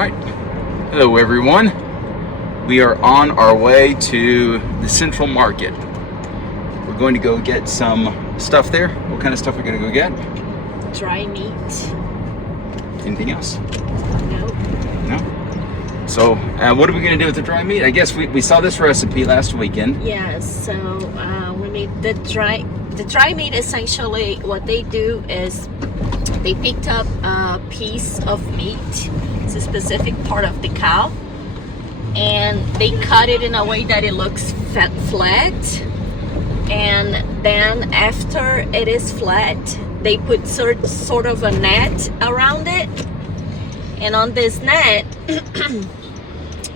Alright, hello everyone. We are on our way to the Central Market. We're going to go get some stuff there. What kind of stuff are we going to go get? Dry meat. Anything else? No. No? So, what are we going to do with the dry meat? I guess we saw this recipe last weekend. Yes, so we need the dry meat. Essentially, what they do is they picked up a piece of meat. It's a specific part of the cow, and they cut it in a way that it looks flat. And then after it is flat, they put sort of a net around it, and on this net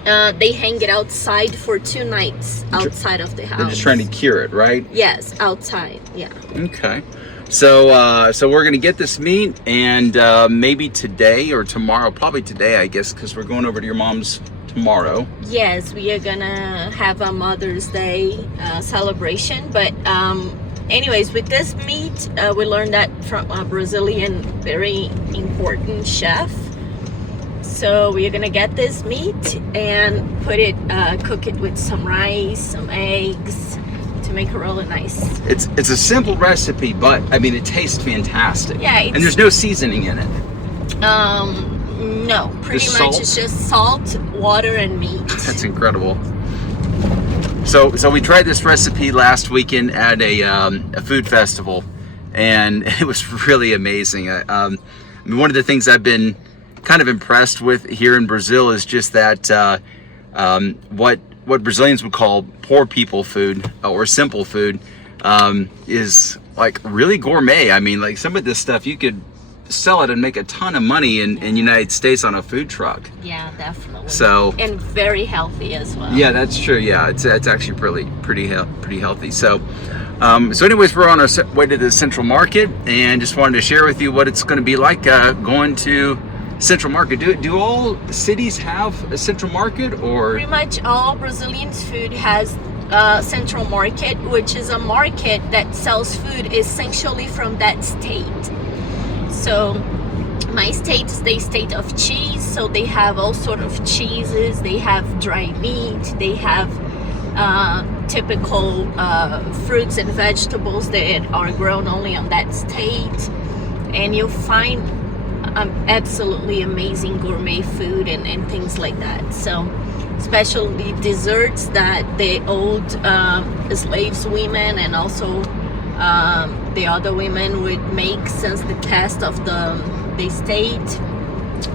they hang it outside for 2 nights outside of the house. They're just trying to cure it, right? Yes, outside. Yeah. Okay. So we're gonna get this meat, and maybe today or tomorrow, probably today, I guess, because we're going over to your mom's tomorrow. Yes, we are gonna have a Mother's Day celebration. But anyways, with this meat, we learned that from a Brazilian very important chef. So we are gonna get this meat and cook it with some rice, some eggs, to make it really nice. It's a simple recipe, but I mean it tastes fantastic. Yeah, and there's no seasoning in it. No, pretty Just much salt? it's just salt, water, and meat. That's incredible. So we tried this recipe last weekend at a food festival, and it was really amazing. I mean, one of the things I've been kind of impressed with here in Brazil is just that what Brazilians would call poor people food or simple food is like really gourmet. I mean, like some of this stuff you could sell it and make a ton of money in United States on a food truck. Yeah, definitely. So, and very healthy as well. yeah, that's true. Yeah, it's actually pretty healthy. So anyways, we're on our way to the Central Market, and just wanted to share with you what it's going to be like going to Central Market. Do all cities have a Central Market, or? Pretty much all Brazilian food has Central Market, which is a market that sells food essentially from that state. So my state is the state of cheese, so they have all sort of cheeses. They have dry meat. They have typical fruits and vegetables that are grown only on that state, and you'll find absolutely amazing gourmet food and things like that. So especially desserts that the old slaves women and also the other women would make since the test of the state.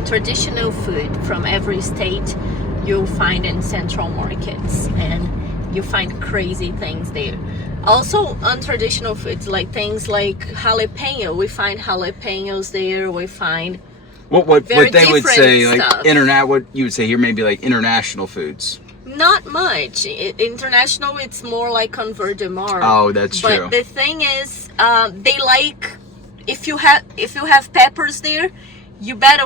Traditional food from every state you'll find in Central Markets, and you find crazy things there. Also untraditional foods, like things like jalapeno. We find jalapenos there. We find what they would say stuff. Like what you would say here, maybe like international foods. Not much. International, it's more like on Verde Mar. Oh, that's true. But the thing is, they like, if you have peppers there, you better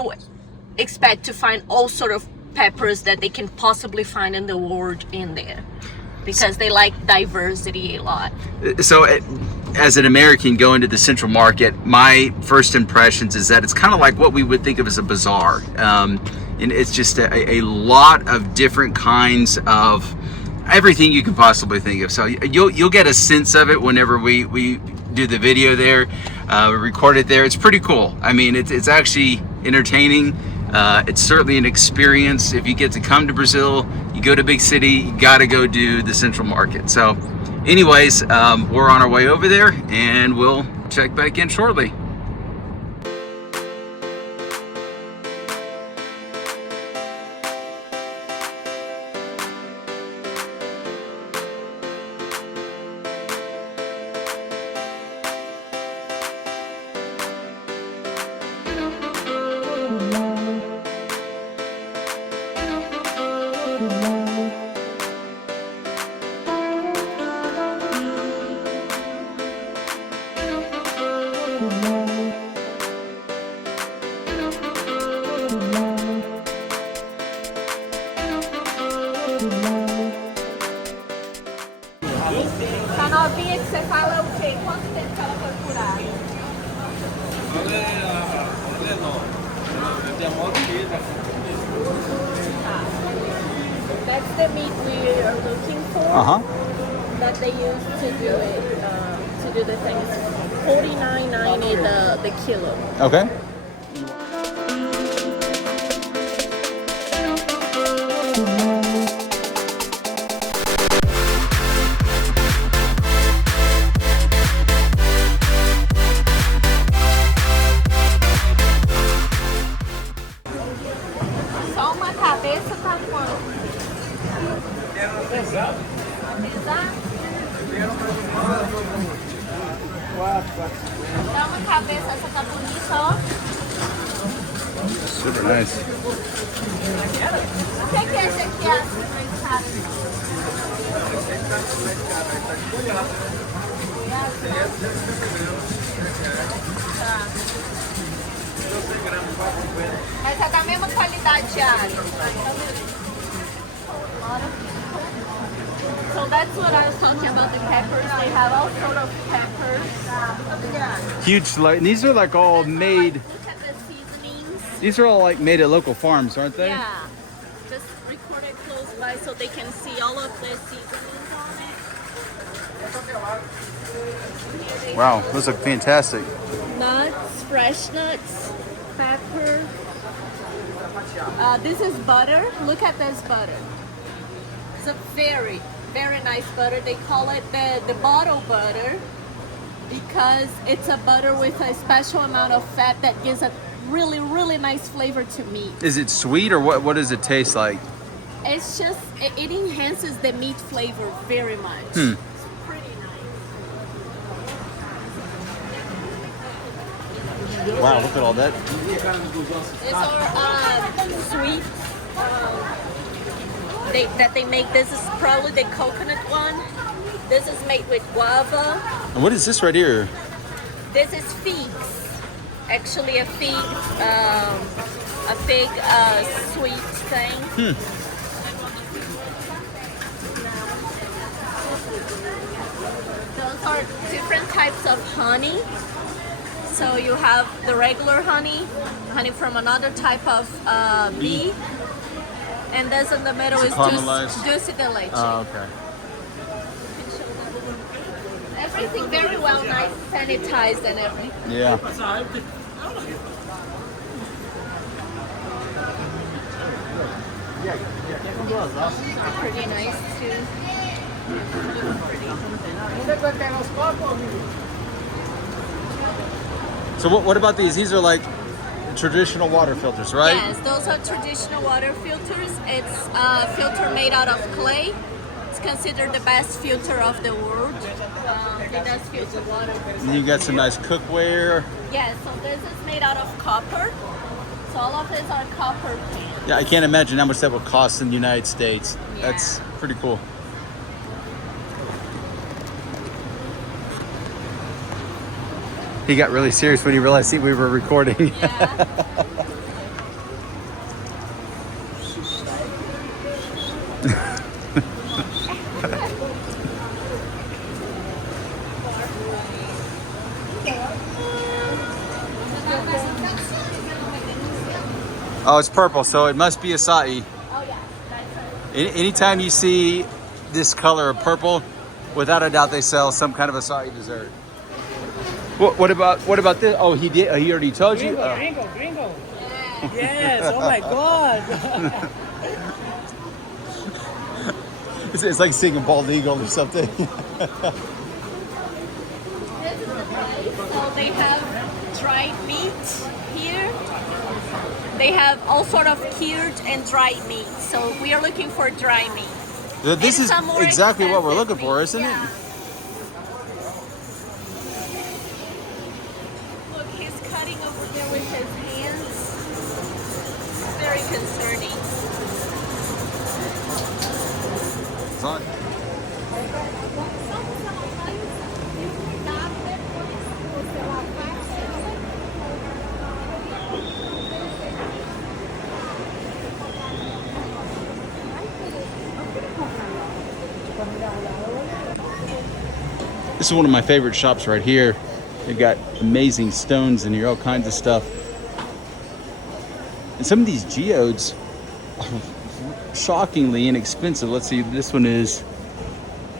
expect to find all sort of peppers that they can possibly find in the world in there, because they like diversity a lot. So as an American going to the Central Market, my first impressions is that it's kind of like what we would think of as a bazaar. And it's just a lot of different kinds of everything you can possibly think of. So you'll get a sense of it whenever we do the video there, record it there. It's pretty cool. I mean, it's actually entertaining. It's certainly an experience. If you get to come to Brazil, you go to a big city, you gotta go do the Central Market. So anyways, we're on our way over there, and we'll check back in shortly. Essa novinha que você fala é o quê? Quanto tempo que ela foi curada? Ela é nova. Ela demora um mês. the meat we are looking for. That they use to do it, to do the thing. It's $49.90 the kilo. Okay. Só uma cabeça tá quanto? Exato. Dá uma cabeça, essa tá bonita, ó. Super nice. O que é esse aqui? Tá. Mas é da mesma qualidade de alho. So that's what I was talking about, the peppers. They have all sort of peppers. Huge, like these are like all made. Look at the seasonings. These are all like made at local farms, aren't they? Yeah. Just record it close by so they can see all of the seasonings on it. Wow, those look fantastic. Nuts, fresh nuts, pepper. This is butter. Look at this butter. It's a very, very nice butter. They call it the bottle butter because it's a butter with a special amount of fat that gives a really, really nice flavor to meat. Is it sweet or what? What does it taste like? It's just, it enhances the meat flavor very much. It's pretty nice. Wow, look at all that. These are sweet that they make. This is probably the coconut one. This is made with guava. And what is this right here? This is figs. Actually, a fig sweet thing. Those are different types of honey. So you have the regular honey from another type of bee, and this in the middle is dulce de leche. Oh, okay. Everything very well, nice, sanitized and everything. Yeah. Pretty nice too. So what about these? These are like traditional water filters, right? Yes, those are traditional water filters. It's a filter made out of clay. It's considered the best filter of the world. It does filter water. And you got some nice cookware. Yes, so this is made out of copper. So all of these are copper pans. Yeah, I can't imagine how much that would cost in the United States. Yeah. That's pretty cool. He got really serious when he realized we were recording. Yeah. Oh, it's purple, so it must be acai. Oh yeah, that's it. Anytime you see this color of purple, without a doubt they sell some kind of acai dessert. What about this? Oh, he did. He already told you. Gringo. Yes. Oh my God. It's like seeing a bald eagle or something. This is the price. So they have dried meat here. They have all sort of cured and dried meat. So we are looking for dry meat. This And is some more exactly what we're expensive looking for, meat, isn't yeah. it? Look, he's cutting over there with his hands. Very concerning. It's on. This is one of my favorite shops right here. They've got amazing stones in here, all kinds of stuff. And some of these geodes are shockingly inexpensive. Let's see, this one is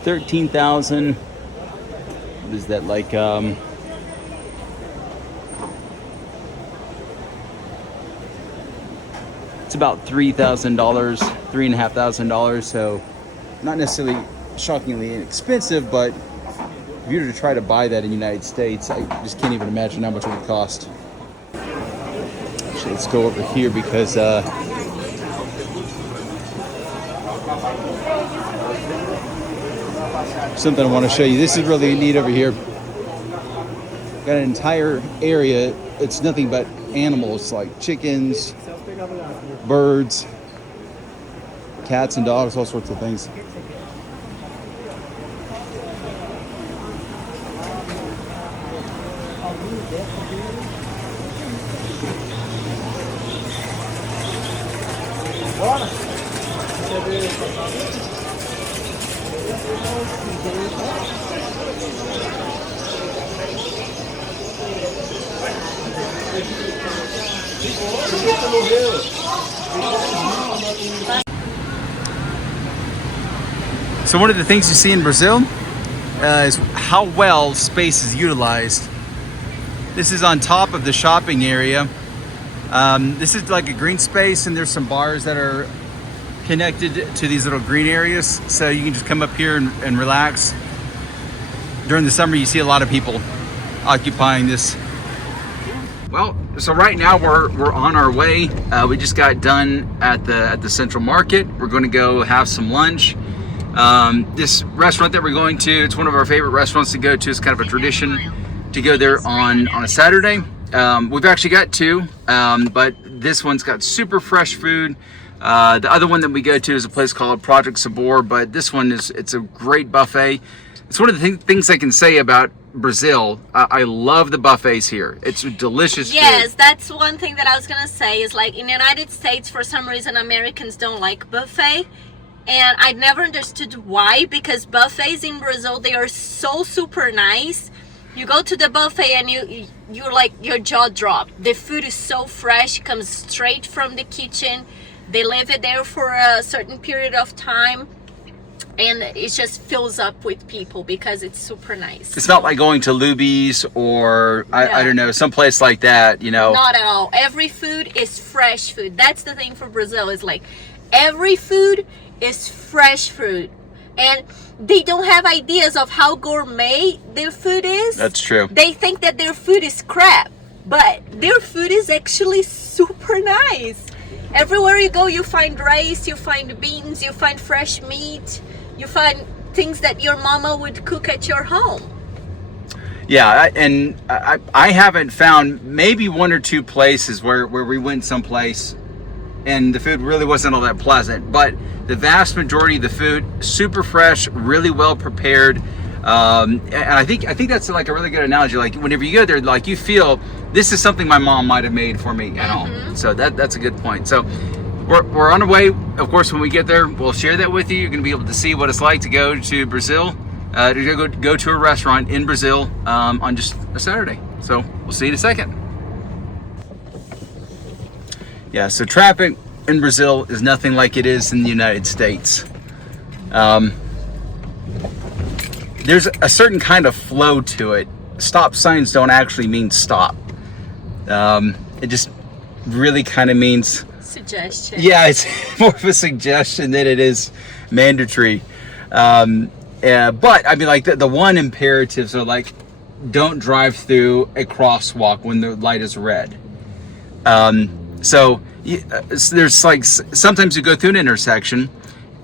13,000. What is that, like it's about $3,000, $3,500. So not necessarily shockingly inexpensive, but if you were to try to buy that in the United States, I just can't even imagine how much it would cost. Actually, let's go over here because something I want to show you. This is really neat over here. Got an entire area. It's nothing but animals like chickens, birds, cats and dogs, all sorts of things. So one of the things you see in Brazil is how well space is utilized. This is on top of the shopping area. This is like a green space, and there's some bars that are connected to these little green areas, so you can just come up here and relax. During the summer, you see a lot of people occupying this. Well, so right now we're on our way. We just got done at the Central Market. We're going to go have some lunch. This restaurant that we're going to, it's one of our favorite restaurants to go to. It's kind of a tradition to go there on a Saturday. We've actually got two, but this one's got super fresh food. The other one that we go to is a place called Project Sabor, but this one it's a great buffet. It's one of the things I can say about Brazil. I love the buffets here. It's delicious. Yes, food. that's one thing that I was gonna say is, like, in the United States, for some reason Americans don't like buffet, and I never understood why, because buffets in Brazil, they are so super nice. You go to the buffet and you're like, your jaw dropped. The food is so fresh, comes straight from the kitchen. They leave it there for a certain period of time, and it just fills up with people because it's super nice. It's not like going to Luby's or I don't know, someplace like that, you know. Not at all. Every food is fresh food. That's the thing for Brazil, is like every food is fresh food, and they don't have ideas of how gourmet their food is. That's true. They think that their food is crap, but their food is actually super nice. Everywhere you go, you find rice, you find beans, you find fresh meat, you find things that your mama would cook at your home. Yeah, and I haven't found maybe one or two places where we went someplace and the food really wasn't all that pleasant, but the vast majority of the food, super fresh, really well prepared. And I think that's like a really good analogy. Like whenever you go there, like you feel this is something my mom might have made for me at home. So that's a good point. So we're on our way. Of course, when we get there, we'll share that with you. You're going to be able to see what it's like to go to Brazil, to go to a restaurant in Brazil on just a Saturday. So we'll see you in a second. Yeah, so traffic in Brazil is nothing like it is in the United States. There's a certain kind of flow to it. Stop signs don't actually mean stop. It just really kind of means suggestion. Yeah, it's more of a suggestion than it is mandatory. But I mean, like the one imperatives are like, don't drive through a crosswalk when the light is red. So there's like, sometimes you go through an intersection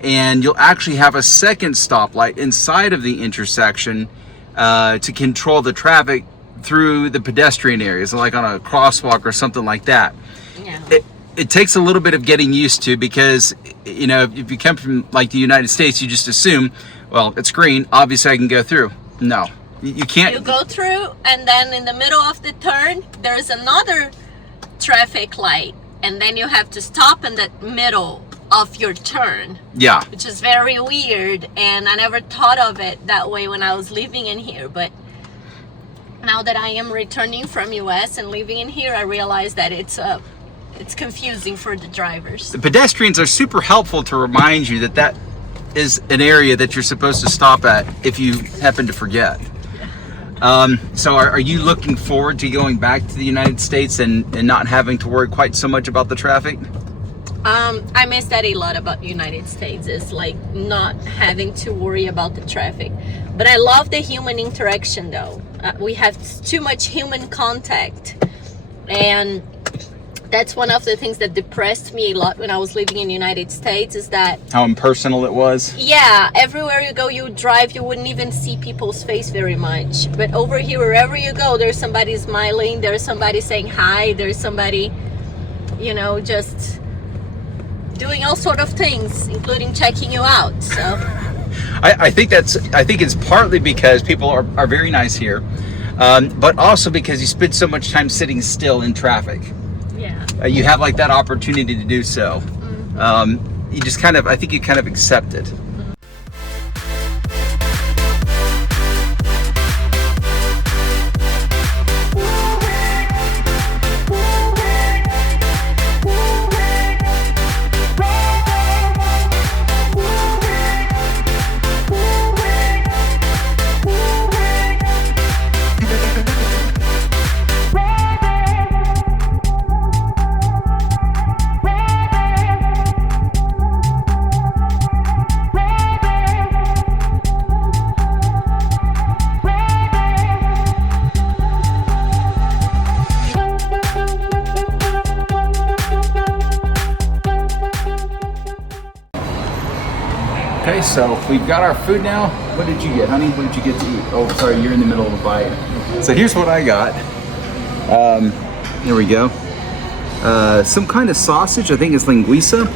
and you'll actually have a second stoplight inside of the intersection to control the traffic through the pedestrian areas, like on a crosswalk or something like that. Yeah. It takes a little bit of getting used to, because, you know, if you come from like the United States, you just assume, well, it's green, obviously I can go through. No, you can't. You go through, and then in the middle of the turn, there's another traffic light, and then you have to stop in the middle of your turn. Yeah. Which is very weird, and I never thought of it that way when I was living in here, but now that I am returning from US and living in here, I realize that it's it's confusing for the drivers. The pedestrians are super helpful to remind you that that is an area that you're supposed to stop at if you happen to forget. So are you looking forward to going back to the United States and not having to worry quite so much about the traffic? I miss that a lot about United States. It's like not having to worry about the traffic. But I love the human interaction though. We have too much human contact. And that's one of the things that depressed me a lot when I was living in the United States, is that How impersonal it was? yeah, everywhere you go, you drive, you wouldn't even see people's face very much. But over here, wherever you go, there's somebody smiling, there's somebody saying hi, there's somebody, you know, just doing all sort of things, including checking you out. So I think it's partly because people are very nice here, but also because you spend so much time sitting still in traffic. yeah. You have like that opportunity to do so. You just kind of, I think you kind of accept it. Okay, so we've got our food now. What did you get, honey? What did you get to eat? Oh, sorry, you're in the middle of a bite. So here's what I got. Here we go. Some kind of sausage. I think it's linguiça.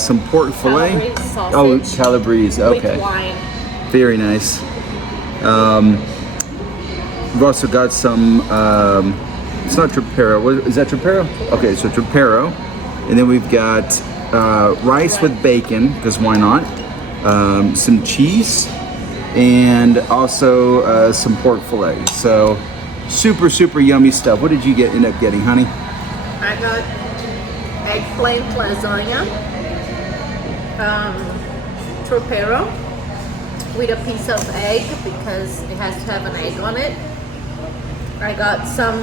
Some pork fillet. Calabrese sausage. Oh, calabrese. Okay. With wine. Very nice. We've also got some. It's not tropero. What is that? Tropero? Okay, so tropero, and then we've got rice with bacon, because why not? Some cheese, and also some pork fillet. So super yummy stuff. What did you end up getting, honey? I got eggplant lasagna, tropero with a piece of egg because it has to have an egg on it. I got some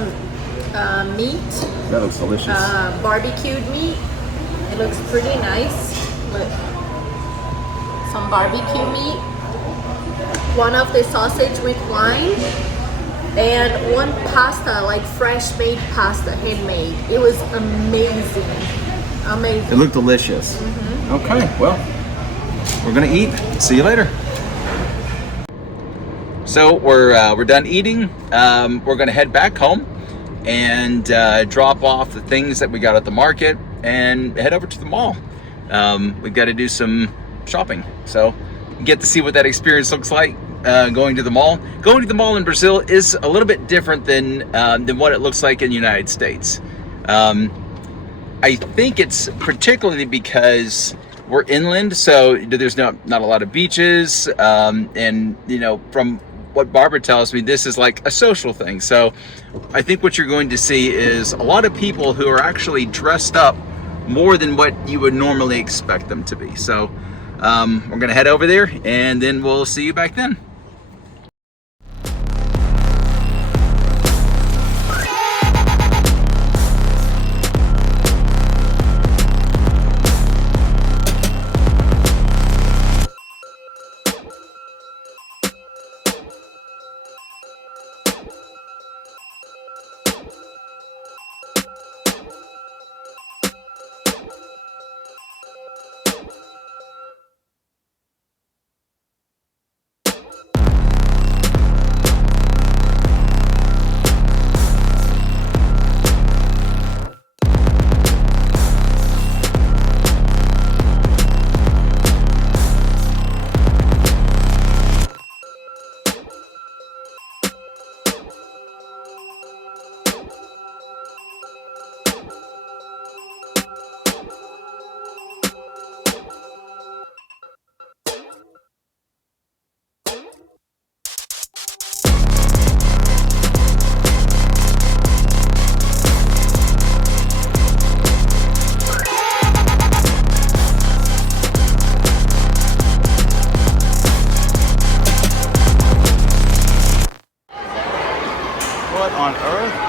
meat, That looks delicious. barbecued meat. It looks pretty nice. Look, some barbecue meat, one of the sausage with wine, and one pasta, like fresh made pasta, handmade. It was amazing. It looked delicious. Okay, well, we're gonna eat. See you later. So we're done eating. We're gonna head back home and drop off the things that we got at the market and head over to the mall. We've got to do some shopping, so you get to see what that experience looks like. Going to the mall. Going to the mall in Brazil is a little bit different than what it looks like in the United States. I think it's particularly because we're inland, so there's not a lot of beaches, and you know, from what Barbara tells me, this is like a social thing. So I think what you're going to see is a lot of people who are actually dressed up more than what you would normally expect them to be. So we're gonna head over there and then we'll see you back then. on earth?